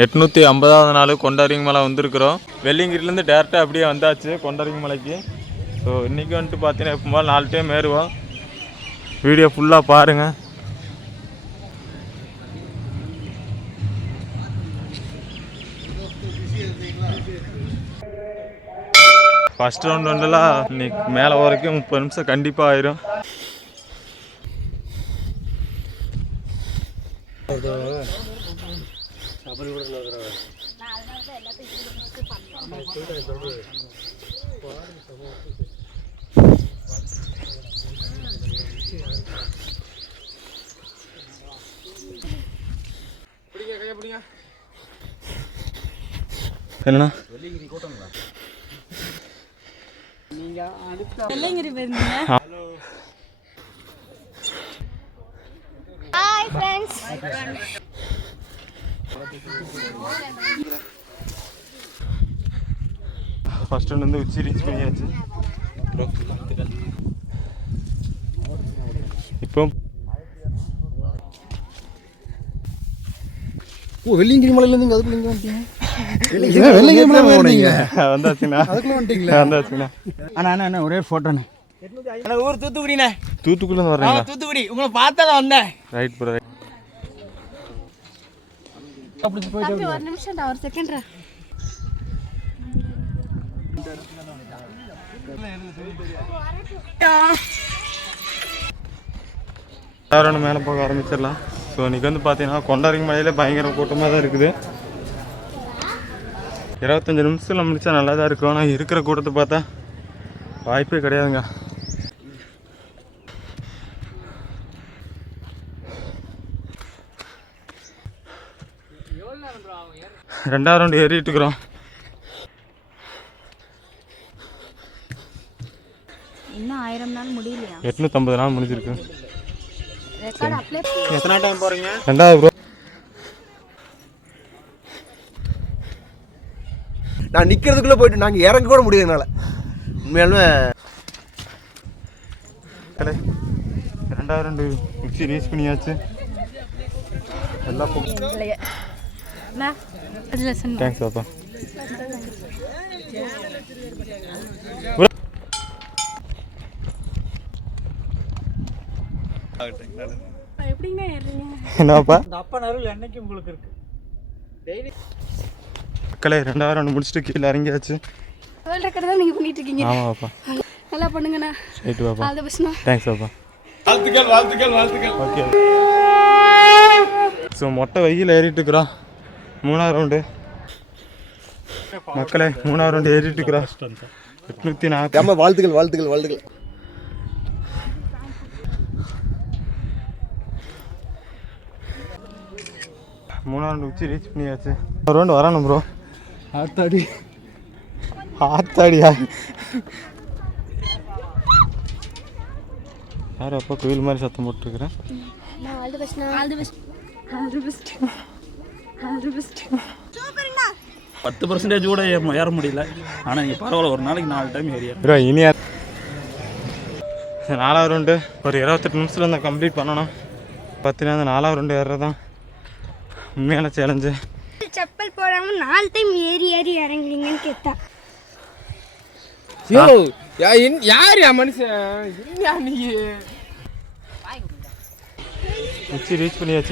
850வது நாள் கொண்டாரிங்க மலை வந்திருக்கிறோம். வெள்ளிங்கிரிலேருந்து டேரெக்டாக அப்படியே வந்தாச்சு கொண்டாரிங்க மலைக்கு. ஸோ இன்றைக்கி வந்துட்டு பார்த்தீங்கன்னா எப்போ 4 டைம் ஏறுவோம். வீடியோ ஃபுல்லாக பாருங்கள். ஃபஸ்ட் ரவுண்ட் வந்துலாம் இன்னைக்கு மேலே வரைக்கும் 30 நிமிஷம் கண்டிப்பாக ஆயிரும். என்னண்ணா வெள்ளிங்கிரி போயிருந்தீங்க? Hi friends. ஃபர்ஸ்ட் ஒன்று வந்து உச்சி ரீச் பண்ணியாச்சு. இப்போ வெள்ளிங்கிரி மலையில இருந்து அதுக்குள்ள இங்க வந்துட்டீங்க. வெள்ளிங்கிரி மலை போறீங்க வந்தாச்சுண்ணா. அதுக்குள்ள வந்துட்டீங்களா? வந்தாச்சுண்ணா. அண்ணா ஒரே போட்டோண்ணே. அண்ணா ஊர் தூத்துக்குடிண்ணே. தூத்துக்குடில இருந்து வர்றீங்களா? தூத்துக்குடி. உங்களை பார்த்தா நான் வந்தேன். Right bro. அப்படி போய் ஒரு நிமிஷம் ஒரு செகண்ட். எல்லாரும் மேலே போக ஆரம்பிச்சிடலாம். ஸோ இன்றைக்கி வந்து பார்த்தீங்கன்னா கொண்டாரிங்க மலையில் பயங்கர கூட்டமாக தான் இருக்குது. 25 நிமிஷத்தில் முடித்தா நல்லா தான் இருக்கும். ஆனால் இருக்கிற கூட்டத்தை பார்த்தா வாய்ப்பே கிடையாதுங்க. ரெண்டாவது ரவுண்டு ஏறிட்டு இருக்கிறோம். இன்னும் 1000 நாள் முடியலையா? 850 நாள் முடிஞ்சிருக்கு. எத்தனை டைம் போகிறீங்க? ரெண்டாவது ப்ரோ. நான் நிற்கிறதுக்குள்ளே போயிட்டு நாங்கள் இறங்க கூட முடியாது என்னால். உண்மையாலுமே ரெண்டாவது ரெண்டு உச்சி ரீச் பண்ணியாச்சு. எல்லா தேங்க்ஸ் அப்பா. என்னப்பா என்னைக்கு உங்களுக்கு இருக்கு மக்களே? ரெண்டாவது ரவுண்டு முடிச்சுட்டு கீழே இறங்கியாச்சு. நீங்க பண்ணிட்டு இருக்கீங்க. ஆமாப்பா. நல்லா பண்ணுங்கண்ணா. ரைட் பாப்பா. All the பெஸ்ட்ண்ணா. தேங்க்ஸ் பாப்பா. வாழ்த்துக்கள். ஓகே. ஸோ மொட்டை வெயில் ஏறிட்டு இருக்கிறோம். 3வது ரவுண்டு மக்களே. 3வது ரவுண்டு ஏறிட்டு இருக்கிறோம். 840. வாழ்த்துக்கள். 3வது ரவுண்டு உச்சி ரீச் பண்ணியாச்சு. ஒரு ரவுண்டு வரணும் ப்ரோ. ஆத்தாடியா யாரும் அப்பா கோயில் மாதிரி சத்தம் போட்டுருக்குறேன். 10% கூட ஏற முடியல. ஆனால் நீங்கள் பரவாயில்ல, ஒரு நாளைக்கு 4 டைம் ஏறியா ப்ரோ. இனி 4வது ரவுண்டு ஒரு 28 நிமிஷத்தில் இருந்தால் கம்ப்ளீட் பண்ணணும். பார்த்தீங்கன்னா அந்த 4வது ரவுண்டு ஏறுறதான் உண்மையான சேலஞ்சு. செப்பல் போடாம 4 டைம் ஏறி இறங்குறீங்கன்னு கேட்டா யார் மனுஷன்? உச்சி ரீச் பண்ணியாச்சு.